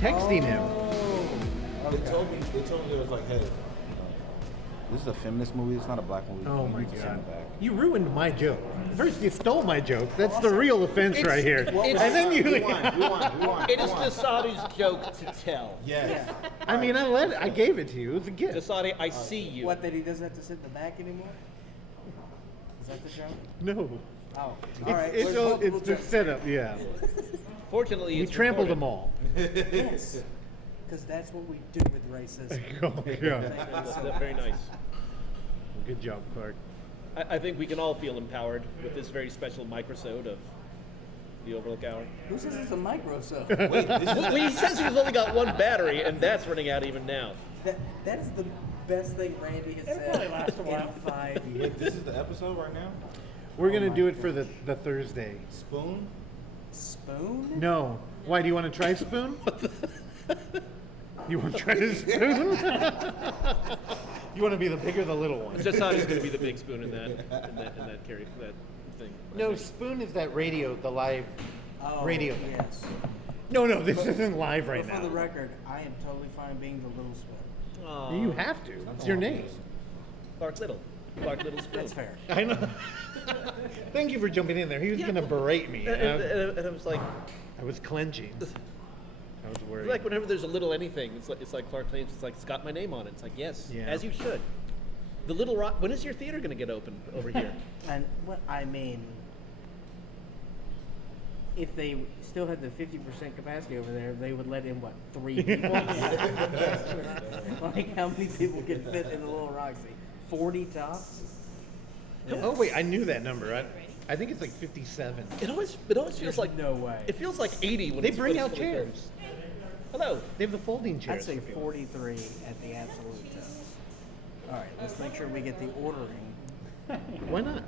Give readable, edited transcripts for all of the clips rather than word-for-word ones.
texting him. Okay. They told me it was like, hey, this is a feminist movie. It's not a black movie. Oh my need to send it god! back. You ruined my joke. First, you stole my joke. That's the real offense right here. And then you. We won. It is Jahsaudi's joke to tell. Yes. I mean, I gave it to you. It was a gift. Jahsaudi, I see you. What, that he doesn't have to sit in the back anymore? Is that the joke? No. Oh, all right. It's the setup. Yeah. Fortunately, You it's trampled recorded. them all. Yes. Because that's what we do with racism. Oh, yeah. That's very nice. Good job, Clark. I think we can all feel empowered with this very special microsode of the Overlook Hour. Who says it's a microsode? Wait, this is Well, he says he's only got one battery, and that's running out even now. That is the best thing Randy has It'll said probably last a while. in 5 years. Wait, this is the episode right now? We're gonna my do it for the Thursday. Spoon? Spoon? No. Why? Do you want to try spoon? You want to try the spoon? You want to be the big or the little one? Jahsaudi's going to be the big spoon in that thing. No, spoon is that radio, the live Oh, radio thing. yes. No, this isn't live right But for now. the record, I am totally fine being the little spoon. Aw. You have to. It's your name. Clark Little. Clark Little spoon. That's fair. I know. Thank you for jumping in there. He was gonna berate me. And I was like, I was clenching. I was worried. like whenever there's a little anything, it's like Clark claims, it's like, it's got my name on it. It's like, yes, Yeah. as you should. The Little Rock, when is your theater going to get open over here? And what I mean, if they still had the 50% capacity over there, they would let in, what, 3 people? Like, how many people can fit in the Little Roxy? 40 tops? Oh wait, I knew that number. I think it's like 57. It always feels like no way. It feels like 80 when They it's bring when out it's fully chairs. filled. Hello. They have the folding I'd chairs. say for people. 43 at the absolute top. All right, let's make sure we get the ordering. Why not?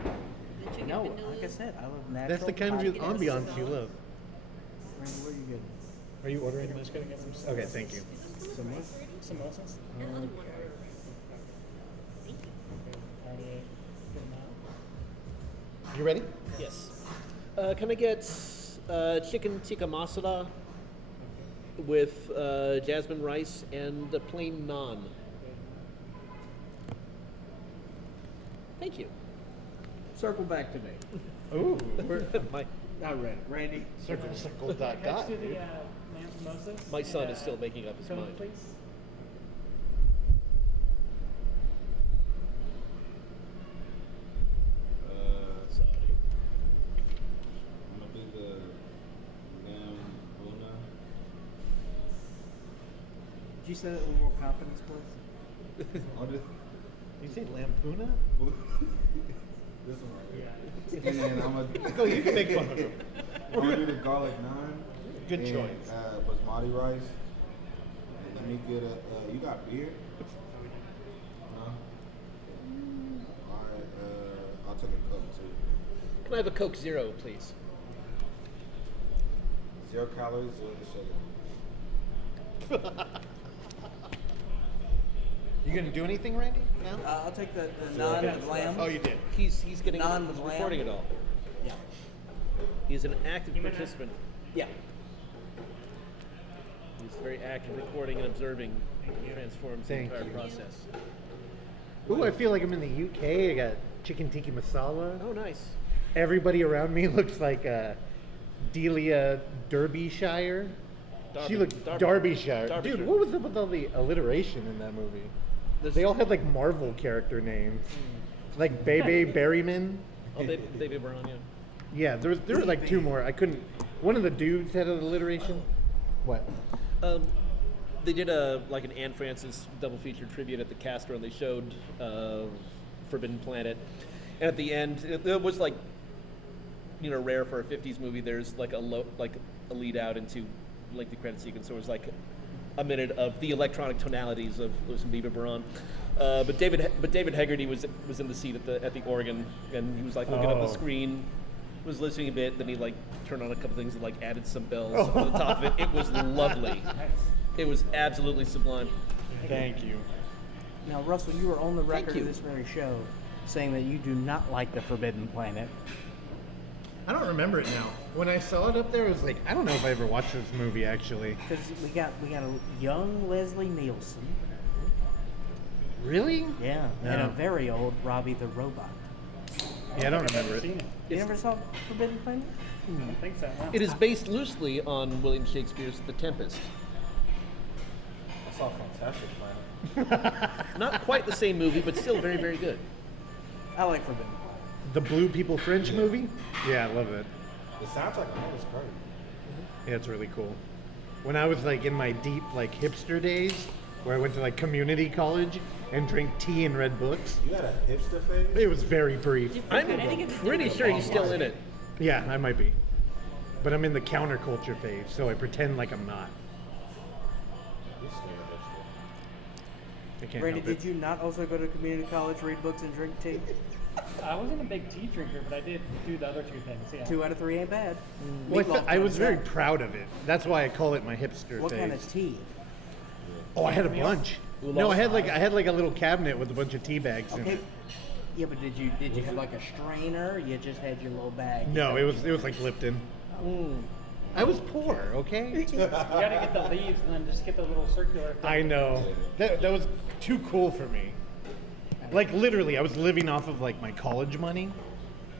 No, like I said, I love natural. That's the kind of podcast. ambiance you love. Randy, what are you getting? Are you ordering? I'm just gonna get some Okay, thank you. samosas. You ready? Yes. Can I get chicken tikka masala with jasmine rice and a plain naan? Thank you. Circle back to me. Ooh. my I read it. Randy. Circle, dot, Next dot. to the lamb samosas. my son and, is still making up his Conan, mind. please. Sorry. I'm gonna do the lamb buna. Did you say that with more confidence, please? I'll do You say lampuna? this one right here. And then I'm gonna Oh, you can make fun of him. I'm gonna do the garlic naan. Good and, choice. Basmati rice. And let me get a. You got beer? No. All right. I'll take a Coke too. Can I have a Coke Zero, please? 0 calories, 0 sugar. You gonna do anything, Randy? No. I'll take the naan with lamb. Oh, you did. He's getting Naan he's with lamb. recording it all. Yeah. He's an active participant. Yeah. He's very active, recording and observing. Transforms Thank the entire you. process. Ooh, I feel like I'm in the UK. I got chicken tikka masala. Oh, nice. Everybody around me looks like Delia Derbyshire. She looked Derbyshire. Derbyshire. Dude, what was up with all the alliteration in that movie? They all had like Marvel character names, like Bebe Berryman. Oh, David Brown, yeah. Yeah, there were like 2 more. I couldn't. One of the dudes had an alliteration. What? They did like an Anne Francis double feature tribute at the Castro, and they showed Forbidden Planet. And at the end, it was like, rare for a '50s movie. There's like a lead out into lengthy credit sequence. So it was like a minute of the electronic tonalities of Lewis and Bieber Baron. But David Hegarty was in the seat at the organ, and he was like looking up the screen, was listening a bit. Then he like turned on a couple things and like added some bells on the top of it. It was lovely. It was absolutely sublime. Thank you. Now, Russell, you were on the record you. of this very show saying that you do not like the Forbidden Planet. I don't remember it now. When I saw it up there, it was like, I don't know if I ever watched this movie actually. Because we got a young Leslie Nielsen. Really? Yeah. And No. a very old Robbie the Robot. Yeah, I don't I've remember never it. seen it. You never saw Forbidden Planet? I don't think so. No. It is based loosely on William Shakespeare's The Tempest. I saw Fantastic Planet. Not quite the same movie, but still very, very good. I like Forbidden Planet. The Blue People Fringe movie? Yeah, I love it. The soundtrack I know is great. Yeah, it's really cool. When I was like in my deep like hipster days, where I went to like community college and drank tea and read books, You had a hipster phase? it was very brief. I'm pretty sure he's still in it. Yeah, I might be. But I'm in the counterculture phase, so I pretend like I'm not. You're still a hipster. I can't Randy, help it. did you not also go to community college, read books, and drink tea? I wasn't a big tea drinker, but I did do the other two things. Yeah. 2 out of 3 ain't bad. Well, Meatloaf I was counts very that. proud of it. That's why I call it my hipster What phase. kind of tea? Oh, I had a bunch. No, I had like a little cabinet with a bunch of tea bags in Okay. it. Yeah, but did you have like a strainer? Or you just had your little bag. No, it was like Lipton. I was poor, okay? You gotta get the leaves and then just get the little circular thing. I know. That was too cool for me. Like literally, I was living off of like my college money,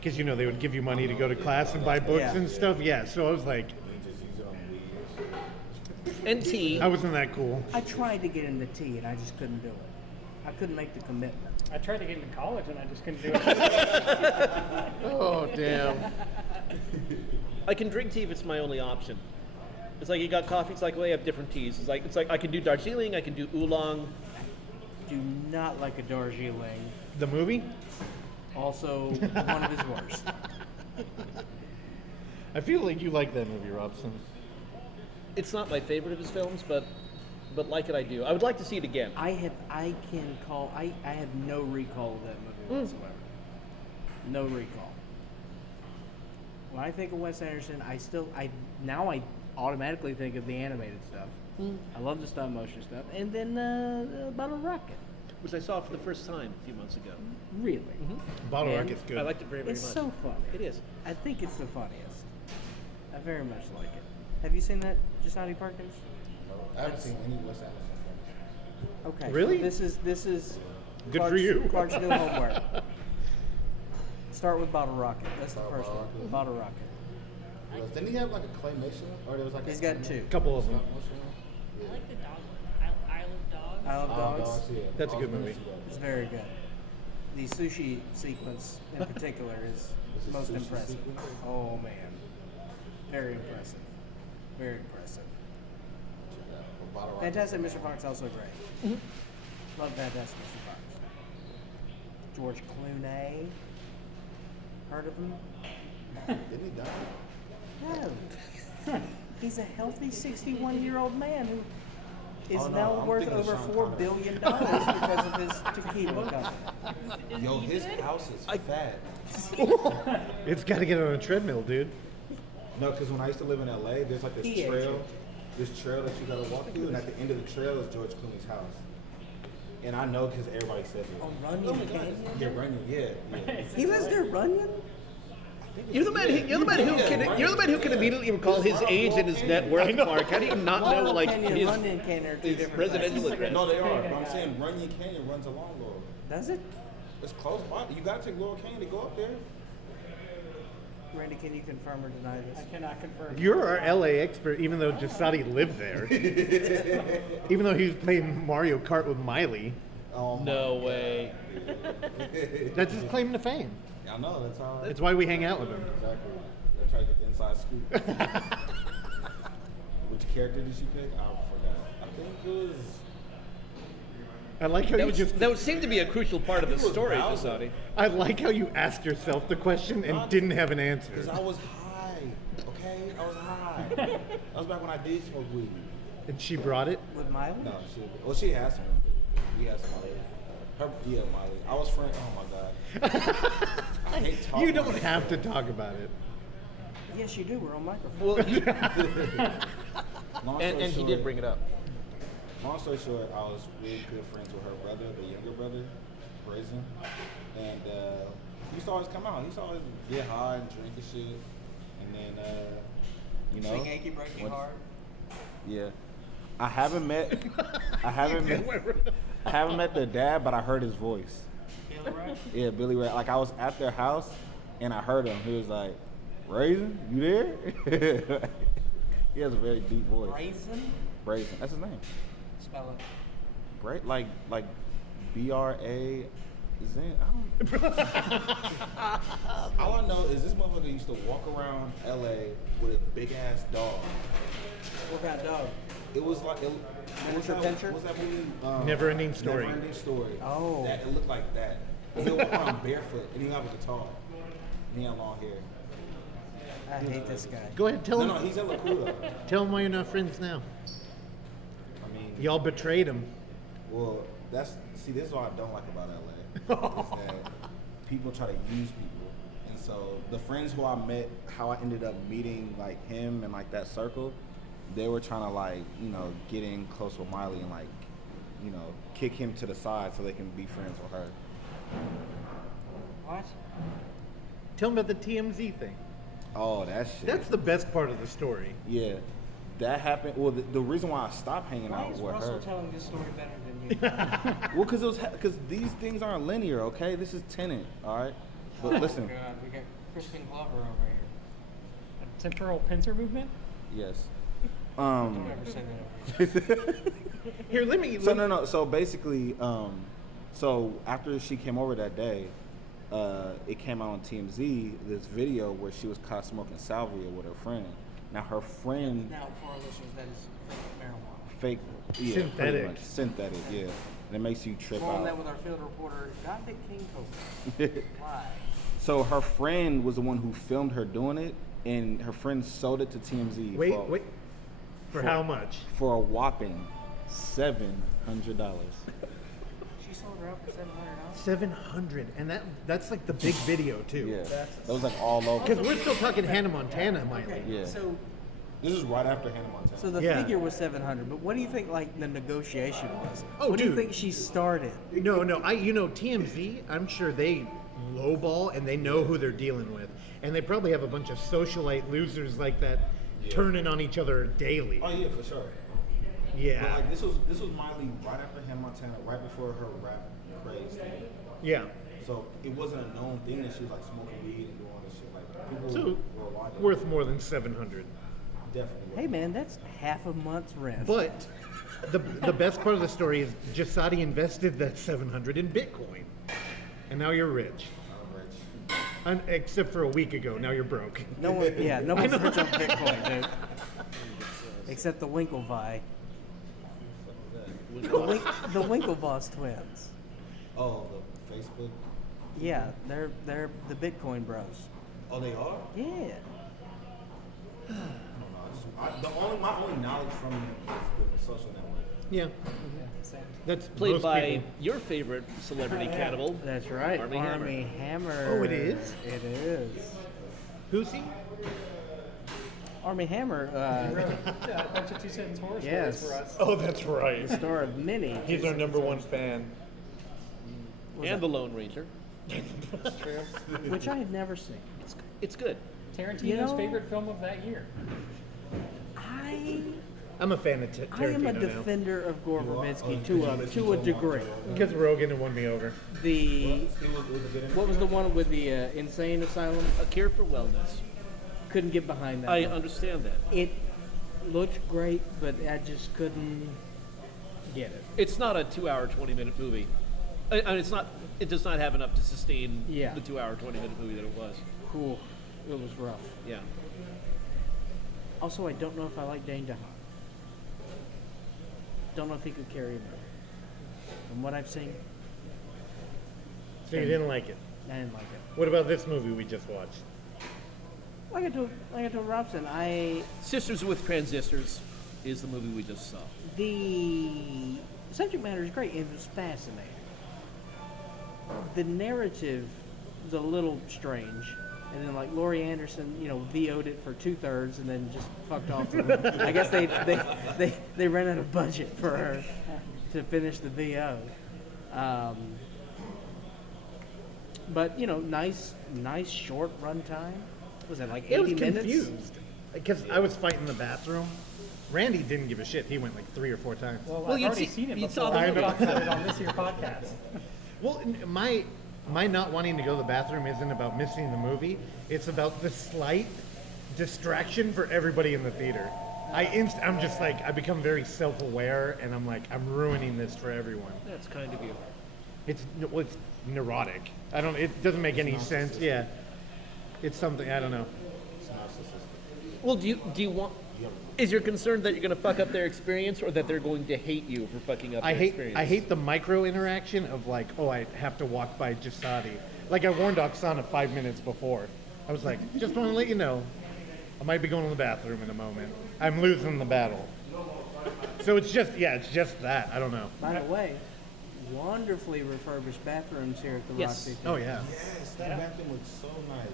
because you know they would give you money to go to class and buy books Yeah. and stuff. Yeah, so I was like, You just use it on weed. And tea. I wasn't that cool. I tried to get into tea and I just couldn't do it. I couldn't make the commitment. I tried to get into college and I just couldn't do it. Oh damn. I can drink tea if it's my only option. It's like you got coffee. It's like, well, you have different teas. It's like I can do Darjeeling. I can do oolong. Do not like a Darjeeling. The movie? Also, one of his worst. I feel like you like that movie, Robson. It's not my favorite of his films, but like it, I do. I would like to see it again. I have no recall of that movie whatsoever. No recall. When I think of Wes Anderson, I automatically think of the animated stuff. I love the stop motion stuff, and then Bottle Rocket. Which I saw for the first time a few months ago. Really, Bottle And Rocket's good. I liked it very, very it's much. so funny. It is. I think it's the funniest. I very much like it. Have you seen that, Jahsaudi Perkins? I haven't seen any Wes Anderson films. Okay. Really? This is Good for Clark's- you. Clark's new homework. Start with Bottle Rocket. That's the Start first Bottle one. Rocket. Bottle Rocket. Didn't he have like a claymation? Or there was like He's a got 2. Couple of them. stop motion one? I like the dog one. I love dogs. I Love Oh, Dogs. yeah. That's a I good was gonna movie. see that. It's very good. The sushi sequence in particular is This is most sushi impressive. sequence? Oh man, very impressive. Very impressive. Well, Bottle Rocket. Fantastic Mr. Fox also great. Love Fantastic Mr. Fox. George Clooney. Heard of him? Didn't he die? No. He's a healthy 61-year-old man who is Oh, no, now I'm worth thinking of over Sean $4 Connery. billion because of his tequila company. Yo, his house is fat. It's got to get on a treadmill, dude. No, because when I used to live in LA, there's like this He trail that you gotta walk through, and at the end of the trail is George Clooney's house. And I know because everybody says it. On Runyon Canyon? Yeah, Runyon, yeah. He lives near Runyon? You're the man who can immediately recall his age and his net worth, Mark. How do you not know Laurel like Canyon and his Runyon Canyon are two his different residential places. address? No, they are. But I'm saying Runyon Canyon runs along Laurel. Does it? It's close by. You gotta take Laurel Canyon to go up there. Randy, can you confirm or deny this? I cannot confirm. You're our LA expert, even though Jahsaudi lived there. Even though he was playing Mario Kart with Miley. Oh my No God. way. That's his claim to fame. I know, that's how. It's why we hang out with him. Exactly. I try to get the inside scoop. Which character did you pick? I forgot. I think it was. I like how That would seem to be a crucial part of the I think it was story, Bowser. Jahsaudi. I like how you asked yourself the question and didn't have an answer. Because I was high. Okay? I was high. That was back when I did smoke weed. And she brought it. With Miley? No, she asked me. We asked Miley. Miley. I was friend. Oh my God. I hate talking. You don't have to talk about it. Yes, you do. We're on microphone. Well, Long and story he short- did bring it up. Long story short, I was really good friends with her brother, the younger brother, Brazen. And He used to always come out. He used to always get high and drink and shit. And then, you know. Sing Achy Breaky Heart. Yeah. I haven't met their dad, but I heard his voice. Billy Ray? Yeah, Billy Ray. Like I was at their house and I heard him. He was like, Raisin, you there? He has a very deep voice. Raisin? Brazen. That's his name. Spell it. Right? Like B-R-A Zen. I don't All I know is this motherfucker used to walk around LA with a big ass dog. What kind of dog? It was like what's that movie? Never Ending Story. Never Ending Story. Oh. That, it looked like that. He would walk around barefoot and he have a guitar. And he had long hair. I hate this guy. Go ahead, tell him. No, he's hella cool though. Tell him why you're not friends now. I mean, Y'all betrayed him. well, this is what I don't like about LA. Is that people try to use people. And so the friends who I met, how I ended up meeting like him and like that circle, they were trying to like, you know, get in close with Miley and like, you know, kick him to the side so they can be friends with her. What? Tell him about the TMZ thing. Oh, that shit. That's the best part of the story. Yeah. That happened. Well, the reason why I stopped hanging Why out is with Russell her. telling this story better than you? Well, because these things aren't linear, okay? This is Tenet, all right? But listen, Oh, God, we got Crispin Glover over here. A temporal pincer movement? yes. Don't ever say that. Here, let me. No. So basically, so after she came over that day, it came out on TMZ, this video where she was caught smoking salvia with her friend. Now her friend, Now, for our listeners, that is fake marijuana. fake, yeah, Synthetic. pretty much, synthetic, yeah. And it makes you trip We're on out. that with our field reporter, Gothic King Cobra. Why? So her friend was the one who filmed her doing it, and her friend sold it to TMZ. Wait. For how much? For a whopping $700. She sold her out for $700. 700, and that's like the big video too. Yeah, that was like all over. Because we're still talking Hannah Montana, Miley. Okay, Yeah. so This is right after Hannah Montana. so the Yeah. figure was 700, but what do you think like the negotiation was? Oh, what do you dude. think she started? No, TMZ, I'm sure they lowball and they know who they're dealing with. And they probably have a bunch of socialite losers like that turning on each other daily. Oh yeah, for sure. But Yeah. like this was Miley right after Hannah Montana, right before her rap craze thing. Yeah. So it wasn't a known thing that she was like smoking weed and doing all this shit. Like people So were watching. worth more than 700. Definitely. Hey man, that's half a month's rent. But the best part of the story is Jahsaudi invested that 700 in Bitcoin. And now you're rich. I'm rich. Except for a week ago, now you're broke. no one's rich on Bitcoin, dude. Except the Winklevi. The Winklevoss twins. Oh, the Facebook. Yeah, they're the Bitcoin bros. Oh, they are. Yeah. I don't know. My only knowledge from them is the social network. Yeah. That's Played most by people. your favorite celebrity cannibal. That's right. Armie Armie Hammer. Oh, it is? It is. Who's he? Armie Hammer, Yeah, a bunch of two-sentence horror Yes. stories for us. Oh, that's right. star of many. He's our number one fan. And the Lone Ranger. That's true. Which I have never seen. It's good. Tarantino's You know- favorite film of that year. I'm a fan of I am a Tarantino now. defender of Gore Verbinski Oh, to a degree. Because Rogan won me over. The It was a good. what was the one with the insane asylum? A Cure for Wellness. Couldn't get behind that. I one. understand that. It looked great, but I just couldn't get it. It's not a 2-hour, 20-minute movie. I mean, it's not. It does not have enough to sustain Yeah. the 2-hour, 20-minute movie that it was. Cool. It was rough. Yeah. Also, I don't know if I like Dane DeHaan. Don't know if he could carry a movie. From what I've seen, So you didn't like it. I didn't like it. What about this movie we just watched? Like I told Robson, Sisters with Transistors is the movie we just saw. the subject matter is great. It was fascinating. The narrative was a little strange. And then, like, Laurie Anderson, VO'd it for 2/3 and then just fucked off. I guess they ran out of budget for her to finish the VO. But nice short run time. Was it like I 80 was minutes? confused because I was fighting the bathroom. Randy didn't give a shit. He went like 3 or 4 times. Well, Well, I've you'd already see- seen it you before. saw the We movie. talked about it on this year podcast. Well, my not wanting to go to the bathroom isn't about missing the movie. It's about the slight distraction for everybody in the theater. I'm just like, I become very self-aware, and I'm like, I'm ruining this for everyone. That's kind of you. It's neurotic. It doesn't make any sense. Yeah, it's something I don't know. It's narcissistic. Well, do you want? Is your concern that you're going to fuck up their experience, or that they're going to hate you for fucking up their experience? I hate the micro interaction of like, oh, I have to walk by Jahsaudi. Like I warned Oksana 5 minutes before. I was like, just want to let you know, I might be going to the bathroom in a moment. I'm losing the battle. So it's just that. I don't know. By the way, wonderfully refurbished bathrooms here at the Yes. Roxie Theater. Oh yeah. Yes, that bathroom looks so nice.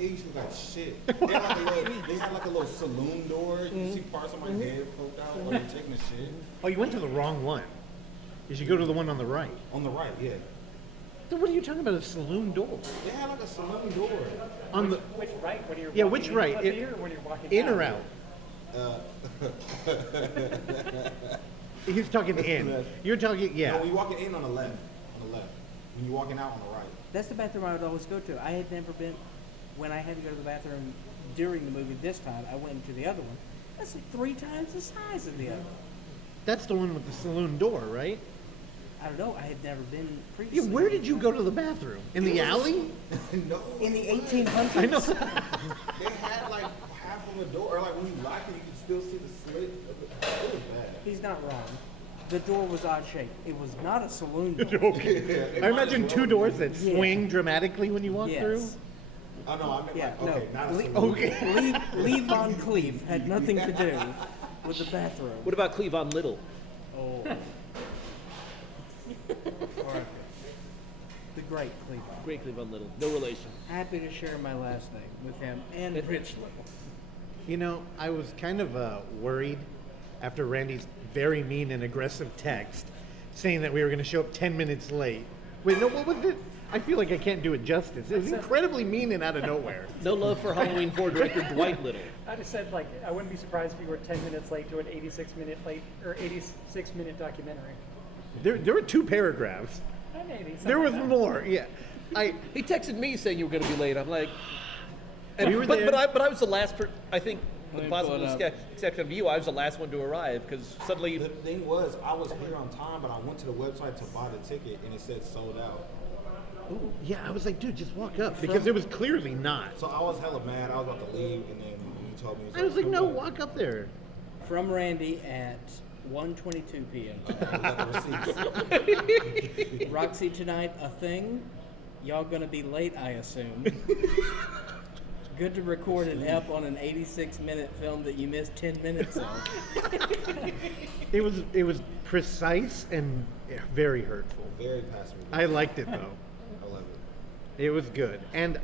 It used to look like shit. They had like a little saloon door. You see parts of my head poked out while they're taking a shit. Oh, you went to the wrong one. You should go to the one on the right. On the right, yeah. So what are you talking about? A saloon door? They had like a saloon door. On the Which right? When you're Yeah, walking which into right? the theater or when you're walking in out? or out? He's talking in. You're talking No, yeah. when you're walking in on the left. On the left. When you're walking out on the right. That's the bathroom I would always go to. I had never been, when I had to go to the bathroom during the movie this time, I went into the other one. That's like 3 times the size of the other one. That's the one with the saloon door, right? I don't know. I had never been Yeah. previously. Where did you go to the bathroom? In the alley? No. In the 1800s? I know. They had like half of a door. Or like when you lock it, you could still see the slit. It was bad. He's not wrong. The door was odd shaped. It was not a saloon door. Okay. I imagine 2 doors that swing dramatically when you walk through. Yes. Oh no, I meant Yeah, like, okay, no. not a saloon. Okay. Lee Von Cleef had nothing to do with the bathroom. What about Cleavon Little? Oh. Or the great Cleveland. Great Cleavon Little. No relation. Happy to share my last name with him and Rich Little. You know, I was kind of worried after Randy's very mean and aggressive text saying that we were going to show up 10 minutes late. Wait, no, what was it? I feel like I can't do it justice. It was incredibly mean and out of nowhere. No love for Halloween 4 director Dwight Little. I just said like I wouldn't be surprised if you were 10 minutes late to an 86-minute documentary. There were 2 paragraphs. Maybe. There was something like more. Yeah. He texted me saying you were going to be late. I'm like, and, We were but, there. but I was the last. I think, with Let me possible pull it up. exception of you, I was the last one to arrive because suddenly. The thing was, I was here on time, but I went to the website to buy the ticket, and it said sold out. Ooh, yeah, I was like, dude, just walk up because it was clearly not. So I was hella mad. I was about to leave, and then you told me. I was like, no, walk up there. From Randy at 1:22 p.m. The receipts. Roxy tonight, a thing. Y'all gonna be late, I assume. Good to record an ep on an 86-minute film that you missed 10 minutes of. It was precise and very hurtful. Very passive. I liked it though. I love it. It was good, and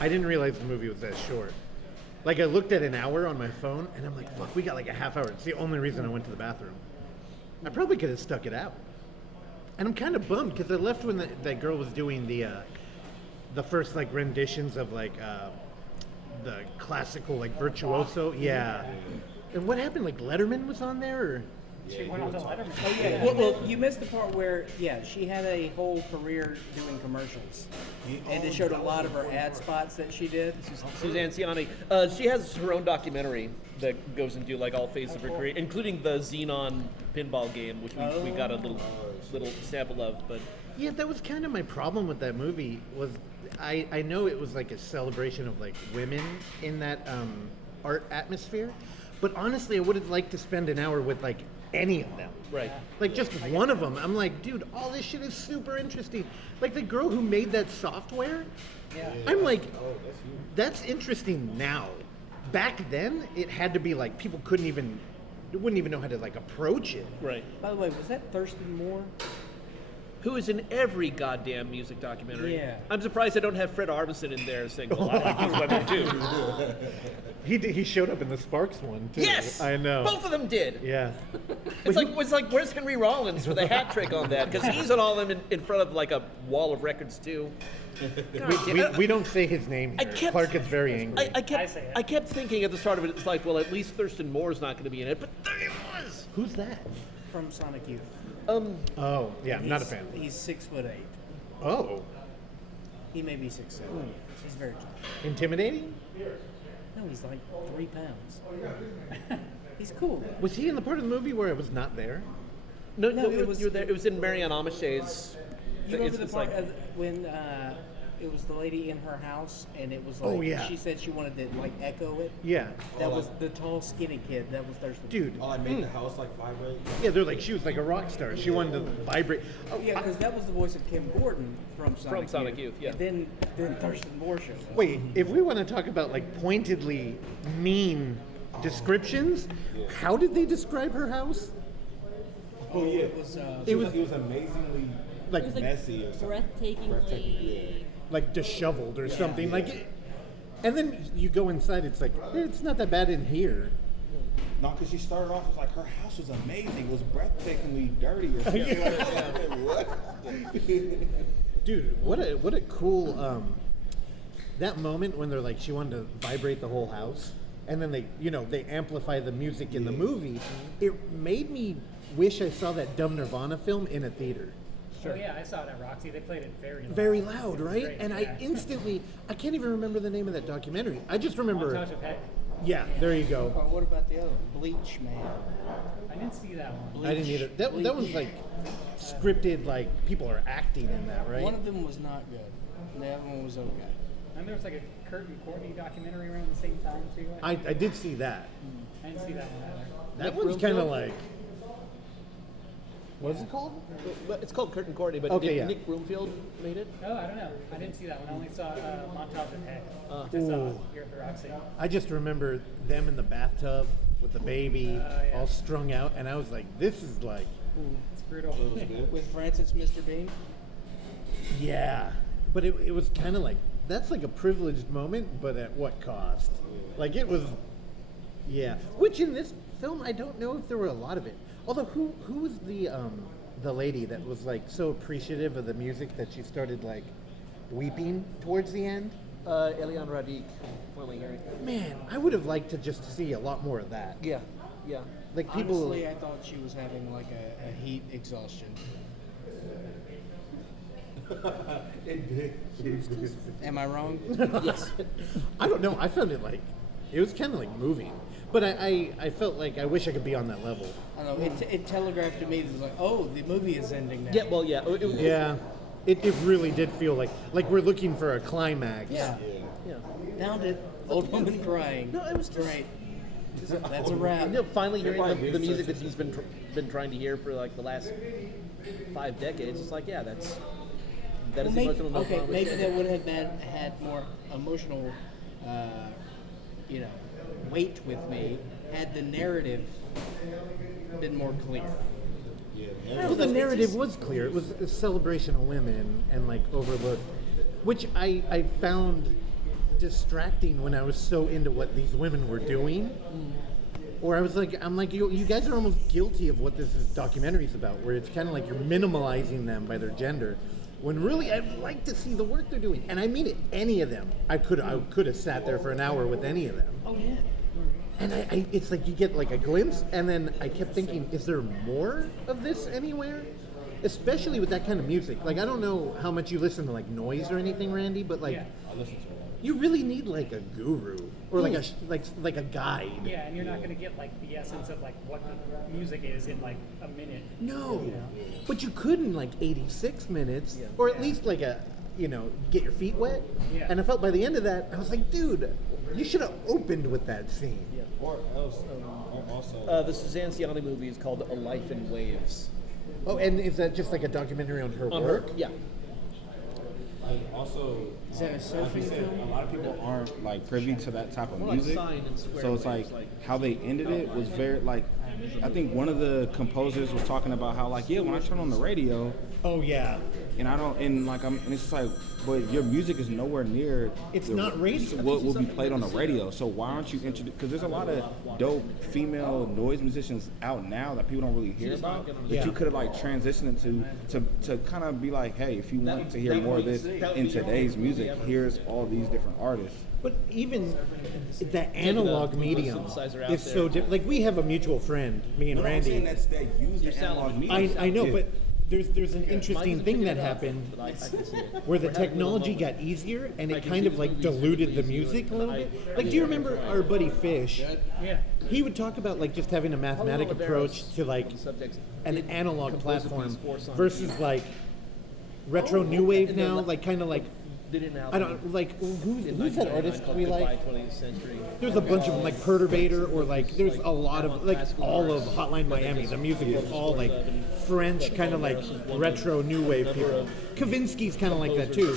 I didn't realize the movie was that short. Like I looked at an hour on my phone, and I'm like, "Fuck, we got like a half hour." It's the only reason I went to the bathroom. I probably could have stuck it out, and I'm kind of bummed because I left when that girl was doing the first like renditions of like the classical like virtuoso. Yeah. And what happened? Like Letterman was on there, or? She went on the Letterman. Oh yeah. Well, you missed the part where she had a whole career doing commercials, and it showed a lot of her ad spots that she did. Suzanne Ciani. She has her own documentary that goes into like all phases of her career, including the Xenon pinball game, which we got a little sample of. But Yeah, that was kind of my problem with that movie. Was I know it was like a celebration of like women in that art atmosphere, but honestly, I would have liked to spend an hour with like any of them. right. Like just one of them. I'm like, dude, all this shit is super interesting. Like the girl who made that software. Yeah. I'm like, Oh, that's you. that's interesting now. Back then, it had to be like people wouldn't even know how to like approach it. Right. By the way, was that Thurston Moore? who is in every goddamn music documentary. Yeah. I'm surprised I don't have Fred Armisen in there saying, well, I like these women too. He showed up in the Sparks one too. Yes! I know. Both of them did. Yeah. It's like, where's Henry Rollins for the hat trick on that? Because he's on all of them in front of like a wall of records too. We don't say his name here. Clark gets very angry. I kept thinking at the start of it, it's like, well, at least Thurston Moore's not going to be in it, but there he was. Who's that? From Sonic Youth. Oh, yeah, I'm not a fan. He's 6'8". Oh, He may be 6'7". He's very tall. intimidating? No, he's like 3 pounds. He's cool. Was he in the part of the movie where I was not there? No, No, you were there. It was in Marianne Amishay's. You remember the it's part like- when it was the lady in her house, and it was like Oh, yeah. she said she wanted to like echo it. Yeah. That was the tall, skinny kid. That was Thurston. Dude. Oh, I made the house like vibrate. Yeah, they're like, she was like a rock star. She wanted to vibrate. Oh, Yeah, because that was the voice of Kim Gordon from Sonic Youth, yeah. And then Thurston Moore showed up. Wait, if we want to talk about like pointedly mean descriptions, how did they describe her house? Oh yeah, It was. it was amazingly Like, It was like messy or something. breathtakingly. like disheveled or something. yeah. Like, and then you go inside, it's like, it's not that bad in here. No, because she started off as like her house was amazing. It was breathtakingly dirty or something. Like, what? Dude, what a cool that moment when they're like, she wanted to vibrate the whole house, and then they amplify the music in the movie. It made me wish I saw that dumb Nirvana film in a theater. Oh yeah, I saw it at Roxy. They played it very loud. Very loud, It was right? great, And yeah. I can't even remember the name of that documentary. I just remember. Montage of Heck. Yeah, there you Or go. what about the other one? Bleach Man? I didn't see that one. I didn't either. That one's like scripted, like people are acting in that, right? One of them was not good. The other one was okay. And there was like a Kurt and Courtney documentary around the same time too. I did see that. I didn't see that one either. That Nick one's kind of Broomfield? like. What's it called? Well, it's called Kurt and Courtney, but Okay, yeah. Nick Broomfield made it. Oh, I don't know. I didn't see that one. I only saw Montage of Heck. Just Ooh. here at the Roxy. I just remember them in the bathtub with the baby, yeah. all strung out, and I was like, "This is like, It's brutal. With Francis Mr. Bean? yeah." But it was kind of like that's like a privileged moment, but at what cost? Like it was, yeah. Which in this film, I don't know if there were a lot of it. Although who was the lady that was like so appreciative of the music that she started like weeping towards the end? Eliane Radic, formerly Harry. Man, I would have liked to just see a lot more of that. Yeah, yeah. Like people. Honestly, I thought she was having like a heat exhaustion. Am I wrong? Yes. I don't know. I found it like it was kind of like moving, but I felt like I wish I could be on that level. I don't know. It telegraphed to me that it was like, oh, the movie is ending now. Yeah, well, yeah. Yeah, it really did feel like we're looking for a climax. Yeah. Yeah. Found it. Old woman crying. No, it was just- great. That's a wrap. You know, finally hearing the music that he's been trying to hear for like the last 5 decades, it's like, yeah, that is Well, emotional. No okay, problem. maybe that would have had more emotional, weight with me had the narrative been more clear. Well, the narrative was clear. It was a celebration of women and like Overlook, which I found distracting when I was so into what these women were doing. Or I'm like, you guys are almost guilty of what this documentary is about, where it's kind of like you're minimalizing them by their gender, when really I'd like to see the work they're doing. And I mean it, any of them. I could have sat there for an hour with any of them. Oh yeah. And it's like you get like a glimpse, and then I kept thinking, is there more of this anywhere? Especially with that kind of music. Like, I don't know how much you listen to like noise or anything, Randy, but like, Yeah. I listen to it. you really need like a guru or like a guide. Yeah, and you're not going to get like the essence of like what the music is in like a minute. No, but you could in like 86 minutes, or at least like get your feet wet. Yeah. And I felt by the end of that, I was like, dude, you should have opened with that scene. Or else, or also. The Suzanne Ciani movie is called A Life in Waves. Oh, and is that just like a documentary on her On work? her, yeah. And also, Is that a like surfing you said, film? a lot of people aren't like privy to that type of More like music. Sign and Square So it's Waves, like how they ended it was very like I think one of the composers was talking about how like, yeah, when I turn on the radio, Oh yeah. and I don't, and like and it's just like, but your music is nowhere near. It's not radio. What will be played on the radio? So why aren't you introduce? Because there's a lot of dope female noise musicians out now that people don't really hear about. That Yeah. you could have like transitioned to kind of be like, hey, if you want to hear more of this in today's music, here's all these different artists. But even the analog medium is so different. Like we have a mutual friend, me and No, I'm saying Randy. that's that use the analog medium. I know, Yeah. but there's an interesting thing that happened where the technology got easier and it kind of like diluted the music a little bit. Like, do you remember our buddy Fish? Yeah. He would talk about like just having a mathematic approach to like an analog platform versus like retro new wave now, like kind of like I don't like who's that artist we like? 20th century. There's a bunch of them, like Perturbator, or like there's a lot of like all of Hotline Miami. The music is all like French, kind of like retro new wave people. Kavinsky's kind of like that too,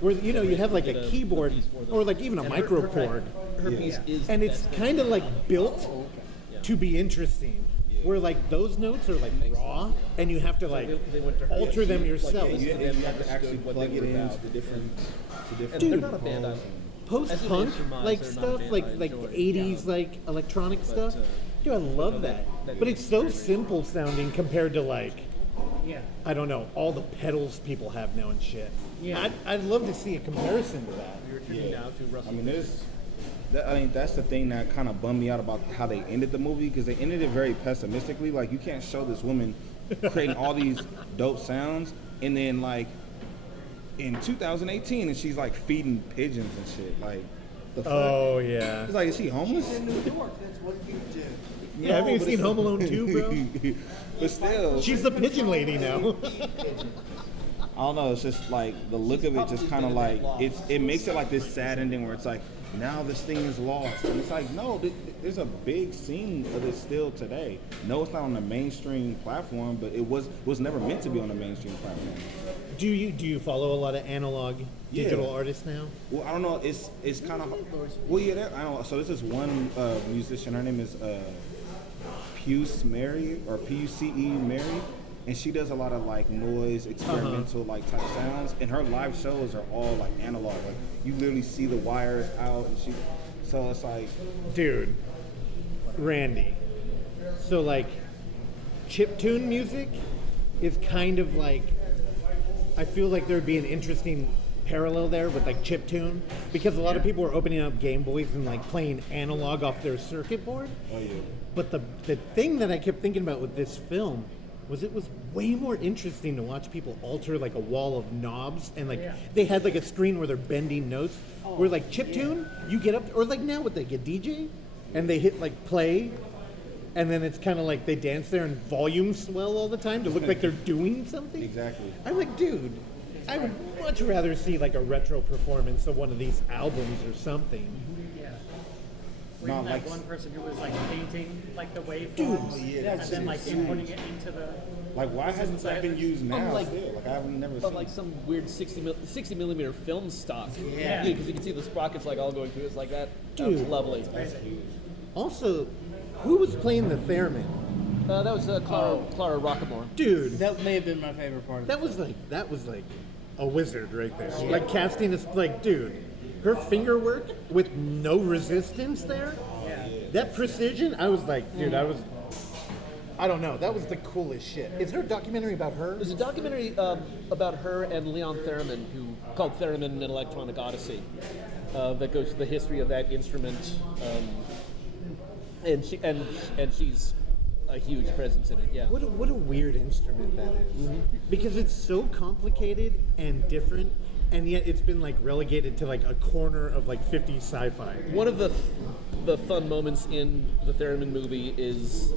where you know you have like a keyboard or like even a microchord, Her piece is and it's kind of like built to be interesting. Where like those notes are like raw, and you have to like alter them yourself. You have to actually plug it into the different. Dude, they're not a band post-punk like stuff, like 80s like electronic stuff. Dude, I love that. But it's so simple sounding compared to like, Yeah. I don't know, all the pedals people have now and shit. Yeah. I'd love to see a comparison to that. I mean, that's the thing that kind of bummed me out about how they ended the movie, because they ended it very pessimistically. Like, you can't show this woman creating all these dope sounds, and then like in 2018, and she's like feeding pigeons and shit. Like, the fuck? Oh yeah. It's like, is she homeless? In New York, that's what you do. Yeah, have you seen Home Alone 2, bro? But still, She's the pigeon lady now. I don't know. It's just like the look of it, just kind of like it makes it like this sad ending where it's like, now this thing is lost, and it's like, no, there's a big scene of this still today. No, it's not on the mainstream platform, but it was never meant to be on the mainstream platform. Do you follow a lot of analog digital artists now? Well, I don't know. It's kind of well, yeah. I don't know. So this is one musician. Her name is Puce Mary, or Puce Mary, and she does a lot of like noise, experimental like type sounds. And her live shows are all like analog. Like, you literally see the wires out, and so it's like, Dude, Randy. So like, chiptune music is kind of like, I feel like there'd be an interesting parallel there with like chiptune, because a lot of people are opening up Game Boys and like playing analog off their circuit board. oh yeah. But the thing that I kept thinking about with this film was it was way more interesting to watch people alter like a wall of knobs, and like they had like a screen where they're bending notes. Where like chiptune, you get up, or like now with like a DJ, and they hit like play, and then it's kind of like they dance there and volume swell all the time to look like they're doing something. Exactly. I'm like, dude, I would much rather see like a retro performance of one of these albums or something. Yeah. Or Not even like that one person who was like painting like the waveforms Dude, and then like inputting it into the. Like, why hasn't that been used now? Like- Still, like I've never Of seen. like some weird 60 millimeter film stock. Yeah. Because you can see the sprockets like all going through. It's like that. That was Dude. lovely. Also, who was playing the theremin? That was Clara Rockamore. Dude, That may have been my favorite part. that was like a wizard right there. Like casting this, like, dude, her finger work with no resistance there. Yeah. That precision, I was like, dude, I don't know. That was the coolest shit. Is there a documentary about her? There's a documentary about her and Leon Theremin, called Theremin and Electronic Odyssey, that goes to the history of that instrument, and she's a huge presence in it. Yeah. What a weird instrument that is. Because it's so complicated and different, and yet it's been like relegated to like a corner of like 50s sci-fi. One of the fun moments in the Theremin movie is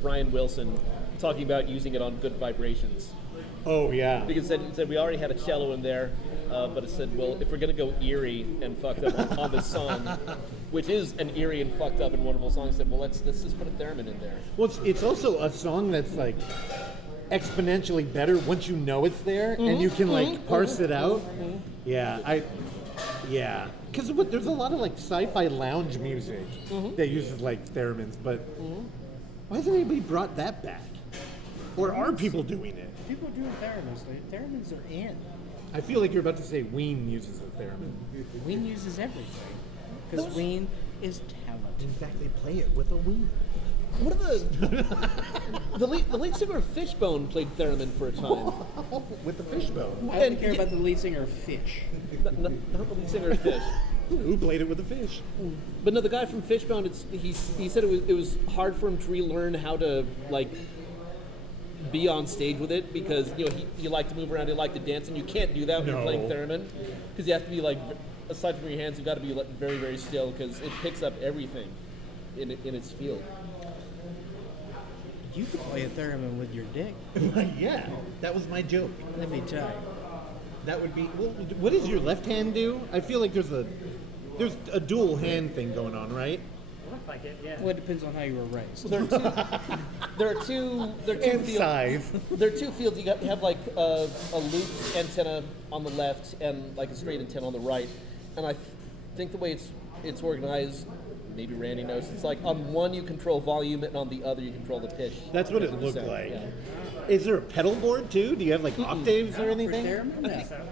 Brian Wilson talking about using it on Good Vibrations. Oh yeah. Because it said we already had a cello in there, but it said, well, if we're going to go eerie and fucked up on this song, which is an eerie and fucked up and wonderful song, I said, well, let's just put a theremin in there. Well, it's also a song that's like exponentially better once you know it's there and you can like parse it out. Yeah, because there's a lot of like sci-fi lounge music that uses like theremins, but Why hasn't anybody brought that back? Or are people doing it? People are doing theremins. Theremins are in. I feel like you're about to say Ween uses a theremin. Ween uses everything. Because Ween is talent. In fact, they play it with a Ween. What are the lead singer of Fishbone played theremin for a time. With the fishbone. I don't care about the lead singer of Fish. Not the lead singer of Fish. Who played it with the fish? But no, the guy from Fishbone, he said it was hard for him to relearn how to like be on stage with it because he liked to move around, he liked to dance, and you can't do that when you're playing theremin because you have to be like, aside from your hands, you got to be like, very, very still because it picks up everything in its field. You could play a theremin with your dick. Yeah, that was my joke. Let me tell you. That would be. Well, what does your left hand do? I feel like there's a dual hand thing going on, right? Looks like it, yeah. Well, it depends on how you were raised. There are two And fields. size. There are two fields. You have like a loop antenna on the left and like a straight antenna on the right. And I think the way it's organized, maybe Randy knows, it's like on one you control volume and on the other you control the pitch. That's what it of the looked sound, like. yeah. Is there a pedal board too? Do you have like octaves or anything? For theremin?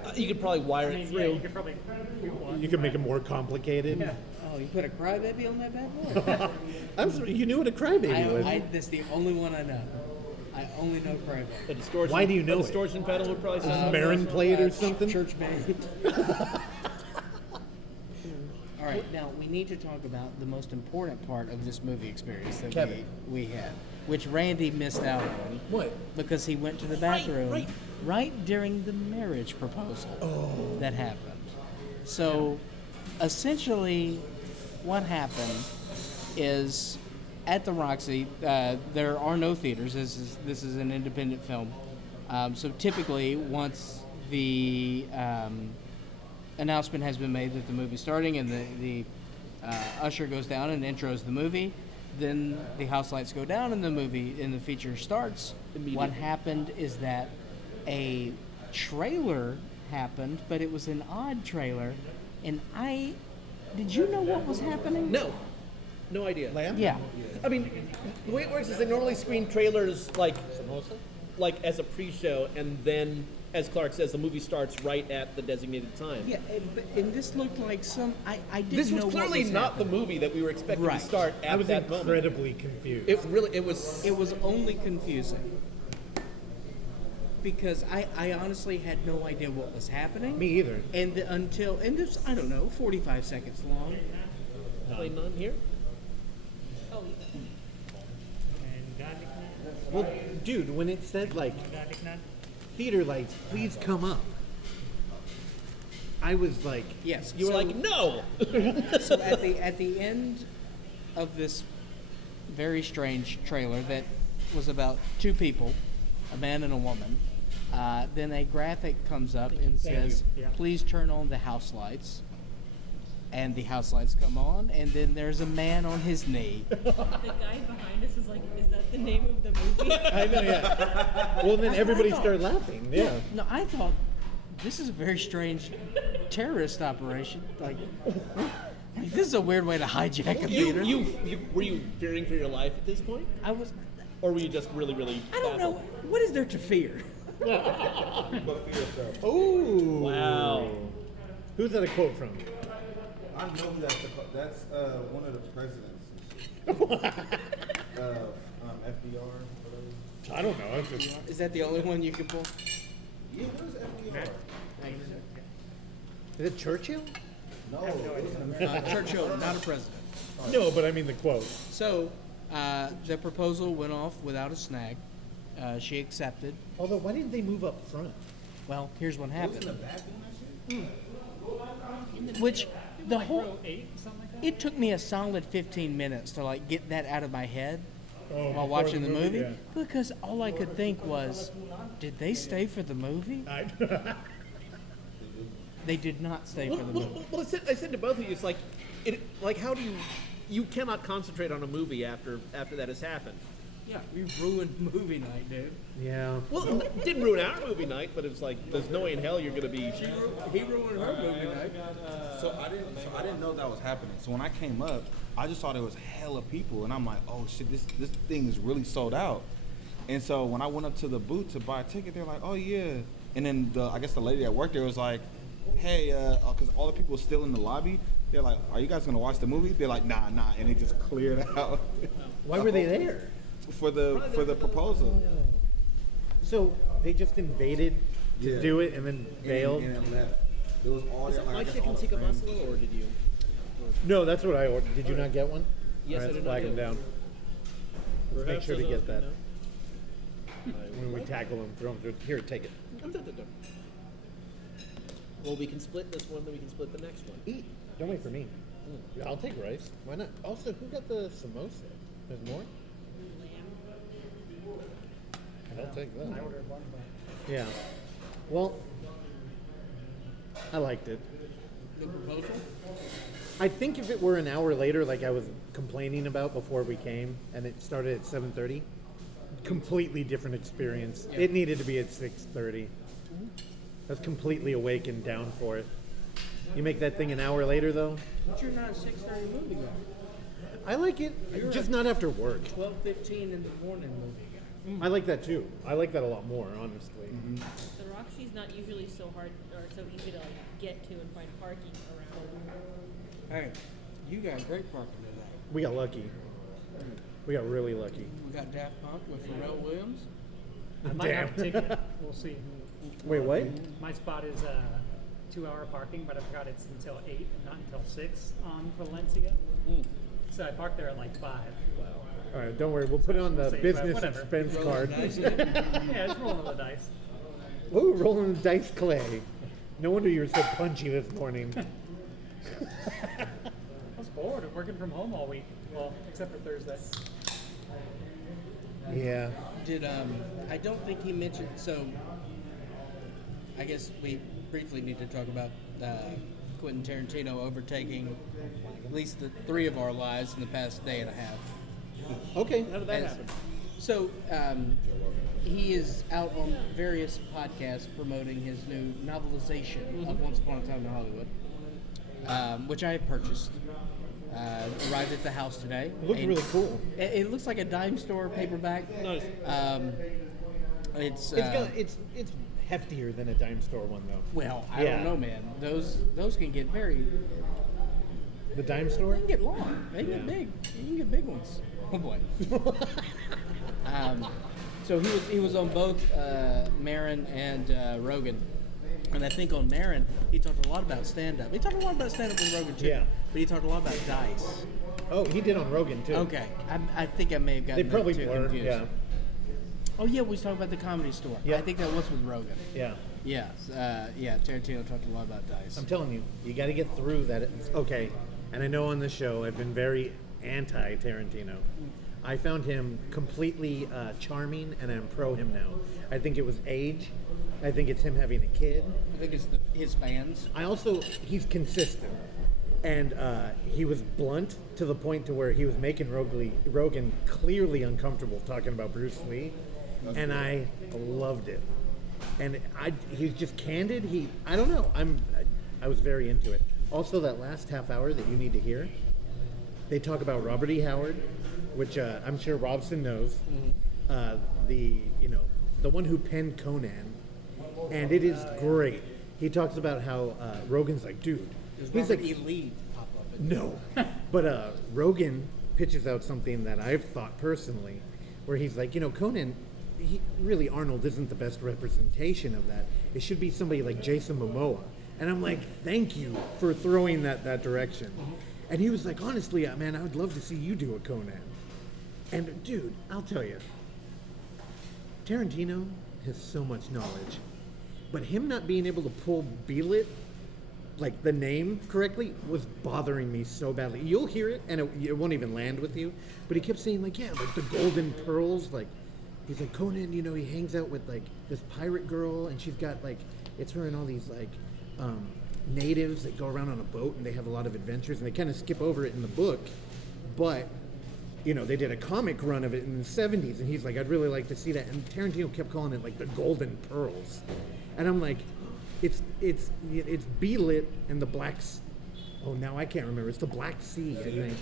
No. You could probably wire I it mean, through. yeah, you could probably do one. You can make it more complicated. Yeah. Oh, you put a crybaby on that bad boy? I'm sorry, you knew what a crybaby was. That's the only one I know. I only know crybaby. A distortion, Why do you know a it? distortion pedal would probably sound like Marin played or something? Church band. All right, now we need to talk about the most important part of this movie experience that Kevin. we had, which Randy missed out on. What? Because he went to the bathroom right. during the marriage proposal that happened. So, essentially, what happened is at the Roxie, there are no theaters. This is an independent film. So typically, once the announcement has been made that the movie's starting and the usher goes down and intros the movie, then the house lights go down and the feature starts. What happened is that a trailer happened, but it was an odd trailer, and did you know what was happening? No idea. Yeah. I mean, the way it works is they normally screen trailers like as a pre-show, and then, as Clark says, the movie starts right at the designated time. Yeah, and this looked like I didn't This know was what clearly was not the happening. movie that we were expecting Right. to start I at was that moment. incredibly confused. It was. It was only confusing because I honestly had no idea what was happening. Me either. And this, I don't know, 45 seconds long. Playing on here. And garlic naan. Well, dude, when it said like Garlic naan. theater lights, please come up, I was like, Yes. You were like, no. So at the end of this very strange trailer that was about two people, a man and a woman, then a graphic comes up and says, you. Yeah. please turn on the house lights. And the house lights come on, and then there's a man on his knee. The guy behind us is like, is that the name of the movie? I know, yeah. Well, then everybody thought. started laughing. Yeah. No, I thought, this is a very strange terrorist operation. Like, this is a weird way to hijack a theater. Were you fearing for your life at this point, I was, or were you just really, really? I don't know, what is there to fear? But for yourself. Ooh. Wow. Who's that a quote from? I know who that's one of the presidents. FDR. Whatever. I don't know. It's just, Is that the only one you can pull? Yeah, who's FDR? is it Churchill? No, Churchill, not a president. No, but I mean the quote. So, the proposal went off without a snag. She accepted. Although, why didn't they move up front? Well, here's what Who's in happened. the back doing that shit? Which, the Like whole, row 8, something like that? it took me a solid 15 minutes to like get that out of my head Oh, while watching the movie. Yeah. Because all I could think was, did they stay for the movie? They did not stay for the movie. Well, I said to both of you, it's like, how do you cannot concentrate on a movie after that has happened. Yeah, you've ruined movie night, dude. Yeah. Well, it didn't ruin our movie night, but it's like there's no way in hell you're gonna be. He ruined her movie night. So I didn't know that was happening. So when I came up, I just saw there was hella people, and I'm like, oh shit, this thing is really sold out. And so when I went up to the booth to buy a ticket, they're like, oh yeah. And then I guess the lady that worked there was like, hey, because all the people were still in the lobby. They're like, are you guys gonna watch the movie? They're like, nah, and it just cleared out. Why were they there? For the proposal. So they just invaded to do it and then bailed? And it left. There was all Is their, that like, I my guess chicken all the tikka friends. masala, or did you? No, that's what I ordered. Did you not get one? Yes, All I right, did let's not flag get them one. down. Let's make sure to get that. No. When we tackle them, throw them through. Here, take it. Well, we can split this one, then we can split the next one. Eat. Don't wait for me. I'll take rice. Why not? Also, who got the samosa? There's more? I'll take that. I ordered one, but Yeah. Well, I liked it. The proposal? I think if it were an hour later, like I was complaining about before we came, and it started at 7:30, completely different experience. Yeah. It needed to be at 6:30. I was completely awake and down for it. You make that thing an hour later, though. But you're not a 6:30 movie guy. I like it, just not after work. 12:15 in the morning movie guy. I like that too. I like that a lot more, honestly. The Roxy's not usually so hard or so easy to like get to and find parking around. Hey, you got great parking today. We got lucky. We got really lucky. We got Daft Punk with Pharrell Williams. I might have a ticket. We'll see. Wait, what? My spot is 2-hour parking, but I forgot it's until 8 and not until 6 on Valencia. So I parked there at like 5. All right, don't worry. We'll put it on the We'll see, but business whatever. expense card. Yeah, just rolling the dice. Ooh, rolling the dice, Clay. No wonder you were so punchy this morning. I was bored of working from home all week. Well, except for Thursday. Yeah. Did I don't think he mentioned. So, I guess we briefly need to talk about Quentin Tarantino overtaking at least the 3 of our lives in the past day and a half. Okay. How did that happen? So, he is out on various podcasts promoting his new novelization of Once Upon a Time in Hollywood, which I have purchased. Arrived at the house today. It looks And really cool. It looks like a dime store paperback. Nice. It's It's heftier than a dime store one, though. well, I Yeah. don't know, man. Those can get very. The dime They store? can get long. They Yeah. get big. You can get big ones. Oh boy. So he was on both Marin and Rogan, and I think on Marin he talked a lot about stand up. He talked a lot about stand up with Rogan too. Yeah. But he talked a lot about dice. Oh, he did on Rogan, too. Okay, I think I may have gotten They probably the two blur. confused. Yeah. Oh yeah, we was talking about the Comedy Store. Yeah. I think that was with Rogan. Yeah. Yeah, yeah. Tarantino talked a lot about dice. I'm telling you, you got to get through that. Okay. And I know on the show I've been very anti-Tarantino. I found him completely charming, and I'm pro him now. I think it was age. I think it's him having a kid. I think it's his fans. I also, he's consistent. And he was blunt to the point to where he was making Rogan clearly uncomfortable talking about Bruce Lee. And I loved it. And he's just candid. I don't know. I was very into it. Also, that last half hour that you need to hear, they talk about Robert E. Howard, which I'm sure Robson knows. The one who penned Conan, and it is great. He talks about how Rogan's like, dude, he's like, Elite pop up. in no, but Rogan pitches out something that I've thought personally, where he's like, Conan, really Arnold isn't the best representation of that. It should be somebody like Jason Momoa. And I'm like, thank you for throwing that direction. And he was like, honestly, man, I would love to see you do a Conan. And dude, I'll tell you, Tarantino has so much knowledge, but him not being able to pull Beelit, like the name correctly, was bothering me so badly. You'll hear it and it won't even land with you, but he kept saying like, yeah, like the golden pearls, like he's like, Conan, he hangs out with like this pirate girl, and she's got like, it's her and all these like natives that go around on a boat, and they have a lot of adventures, and they kind of skip over it in the book, but you know, they did a comic run of it in the 70s, and he's like, I'd really like to see that. And Tarantino kept calling it like the Golden Pearls, and I'm like, it's B-lit and the Oh, now I can't remember. It's the Black Sea, I think.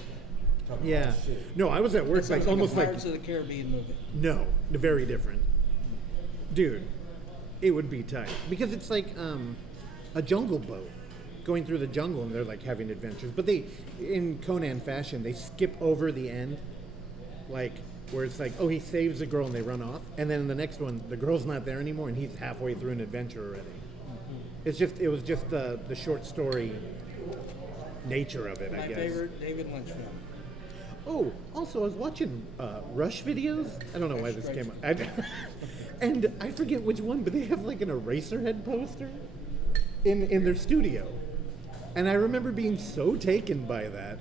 Yeah. No, I was at work like almost like Pirates of the Caribbean movie. no, very different. Dude, it would be tight because it's like a jungle boat going through the jungle and they're like having adventures. But they, in Conan fashion, they skip over the end, like where it's like, oh, he saves a girl and they run off, and then in the next one, the girl's not there anymore and he's halfway through an adventure already. It was just the short story nature of it, I My guess. favorite David Lynch film. Oh, also, I was watching Rush videos. I don't know why this came up. And I forget which one, but they have like an Eraserhead poster in their studio. And I remember being so taken by that.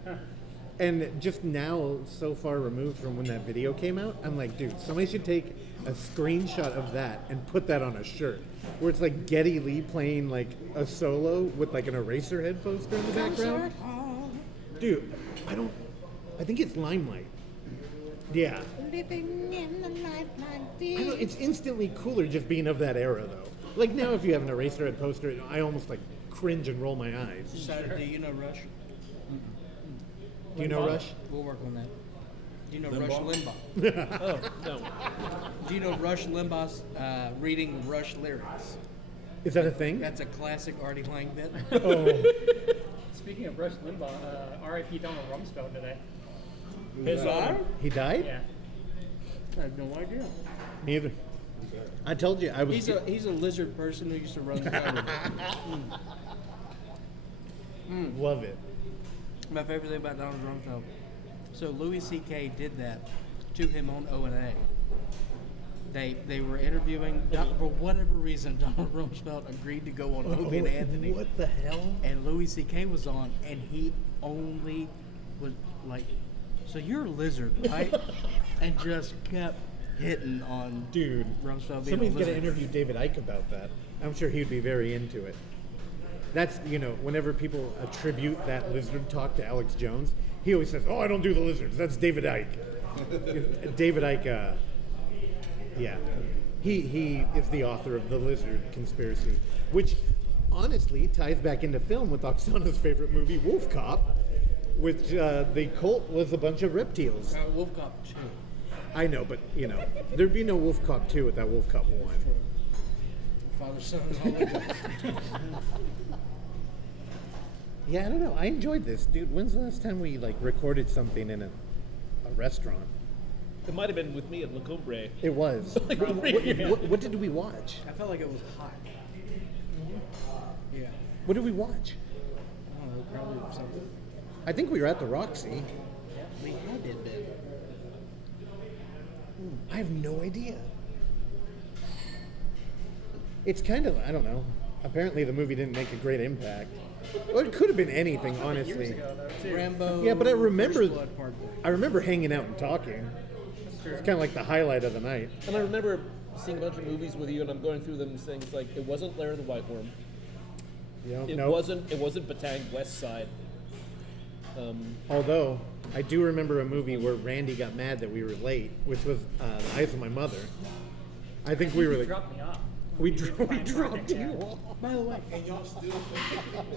And just now, so far removed from when that video came out, I'm like, dude, somebody should take a screenshot of that and put that on a shirt. Where it's like Geddy Lee playing like a solo with like an Eraserhead poster in the background. Dude, I think it's Limelight. Yeah. Living in the night like this. I know, it's instantly cooler just being of that era, though. Like now, if you have an Eraserhead poster, I almost like cringe and roll my eyes. So, do you know Rush? Do you know Rush? We'll work on that. Do you know Rush Limbaugh? Oh, no. Do you know Rush Limbaugh's reading Rush lyrics? Is that a thing? That's a classic Artie Lang bit. Oh, Speaking of Rush Limbaugh, R.I.P. Donald Rumsfeld today. His he died? Yeah. I have no idea. Neither. I told you I was. He's a lizard person who used to run the government. Love it. My favorite thing about Donald Rumsfeld. So Louis C.K. did that to him on O&A. They were interviewing, for whatever reason, Donald Rumsfeld agreed to go on Opie and Anthony. What the hell? And Louis C.K. was on, and he only was like, so you're a lizard, right? And just kept hitting on Dude, Rumsfeld being somebody's a going to lizard. interview David Icke about that. I'm sure he'd be very into it. That's, you know, whenever people attribute that lizard talk to Alex Jones, he always says, oh, I don't do the lizards. That's David Icke. David Icke, yeah. He is the author of The Lizard Conspiracy, which honestly ties back into film with Oksana's favorite movie, Wolf Cop, which the cult was a bunch of reptiles. Wolf Cop 2. I know, but, you know, there'd be no Wolf Cop 2 without Wolf Cop 1. Father, son, and Holy Ghost. Yeah, I don't know. I enjoyed this. Dude, when's the last time we, like, recorded something in a restaurant? It might have been with me at La Cumbre. It was. What did we watch? I felt like it was hot. Yeah. What did we watch? I don't know, probably something. I think we were at the Roxie. Yeah, we had it been. I have no idea. It's kind of, I don't know. Apparently the movie didn't make a great impact. Well, it could have been anything, Years honestly. ago, though, too. Rambo. Yeah, but I remember, First Blood Part 1. I remember hanging out and talking. That's true. It's kind of like the highlight of the night. And I remember seeing a bunch of movies with you, and I'm going through them saying it's like, it wasn't Lair of the White Worm. You know, It no. wasn't Batang West Side. Although, I do remember a movie where Randy got mad that we were late, which was The Eyes of My Mother. I think we were You like, dropped me off. we You did dropped fine you project, off. By the way, And y'all still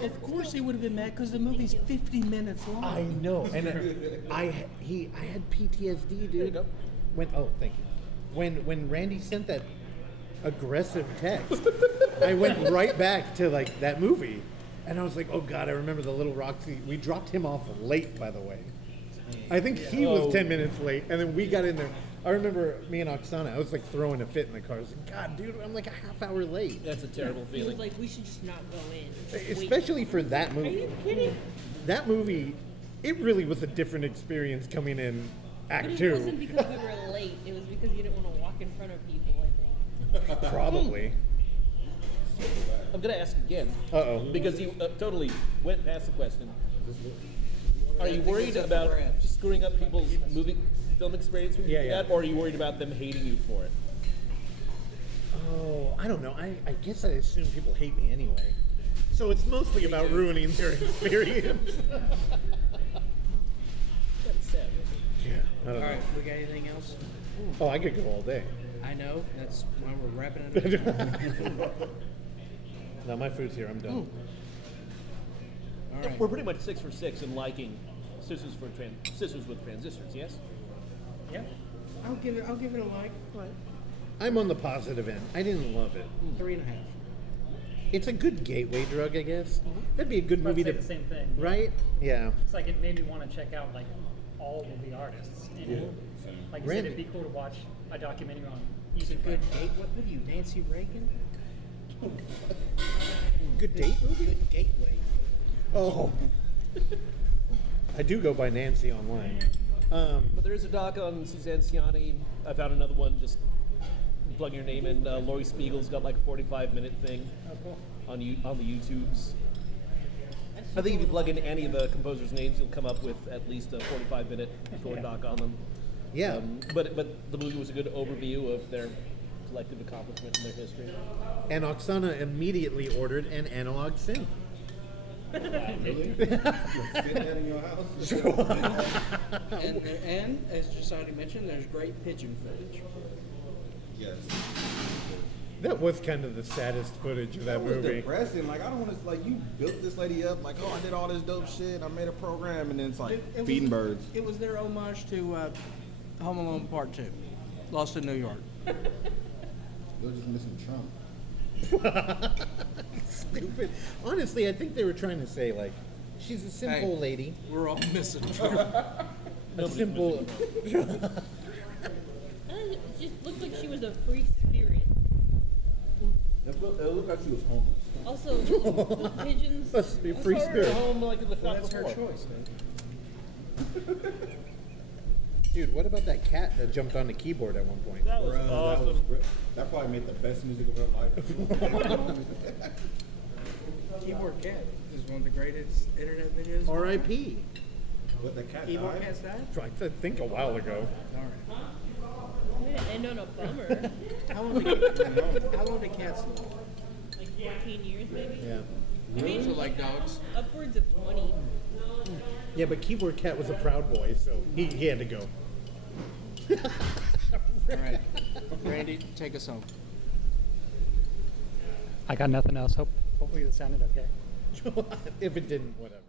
of course he would have been mad because the movie's 50 minutes long. I know, and I had PTSD, dude. There you go. Thank you. When Randy sent that aggressive text, I went right back to like that movie, and I was like, oh god, I remember the little Roxie. We dropped him off late, by the way. I think he was 10 minutes late, and then we got in there. I remember me and Oksana, I was like throwing a fit in the car. I was like, God, dude, I'm like a half hour late. That's a terrible He was feeling. like, we should just not go in. Just wait." Especially for that Are movie. you kidding? That movie, it really was a different experience coming in But Act it 2. wasn't because we were late. It was because you didn't want to walk in front of people, I think. Probably. I'm going to ask again. Uh-oh. Because you totally went past the question. Are you worried about screwing up people's film experience when you Yeah, do yeah. that, or are you worried about them hating you for it? Oh, I don't know. I guess I assume people hate me anyway. So it's mostly about ruining their experience. That's sad, isn't it? Yeah. I All don't right, we got anything else? know. Oh, I could go all day. I know. That's why we're wrapping it up. No, my food's here. I'm done. All right. We're pretty much 6 for 6 in liking Sisters with Transistors, yes? Yeah. I'll give it a like. I'm on the positive end. I didn't love it. 3.5. It's a good gateway drug, I guess. That'd be a good I'd movie say to, the same thing. right? Yeah. It's like it made me want to check out like all of the artists. And like you said, it'd be cool to watch a documentary on music. Good date. What are you, Nancy Reagan? Good date movie? Good gateway. Oh. I do go by Nancy online. But there is a doc on Suzanne Ciani. I found another one, just plug your name in. Laurie Spiegel's got like a 45-minute thing on the YouTubes. I think if you plug in any of the composers' names, you'll come up with at least a 45-minute short doc on them. Yeah. But the movie was a good overview of their collective accomplishment in their history. And Oksana immediately ordered an analog synth. Really? You fit that in your house? And as Jahsaudi mentioned, there's great pigeon footage. Yes. That was kind of the saddest footage of that That was movie. depressing. Like, I don't want to, like, you built this lady up, like, oh, I did all this dope shit, I made a program, and then it's like It feeding was, birds. It was their homage to Home Alone Part 2, Lost in New York. They're just missing Trump. Stupid. Honestly, I think they were trying to say, like, she's a simple Hey. lady. We're all missing Trump. A simple. It just looked like she was a free spirit. It looked like she was homeless. Also, the pigeons. A free spirit. Home like in the Well, shot that's her before. choice, man. Dude, what about that cat that jumped on the keyboard at one point? That was Bruh, awesome. that was great. That probably made the best music of her life. Keyboard Cat is one of the greatest internet videos. R.I.P. But the cat Keyboard died? Cat's died? I think a while ago. All right. We're gonna end on a bummer. How long did cats live? Like 14 years, maybe. Yeah. I mean, So like dogs? upwards of 20. Yeah, but Keyboard Cat was a proud boy, so he had to go. All right. Randy, take us home. I got nothing else. Hopefully it sounded okay. If it didn't, whatever.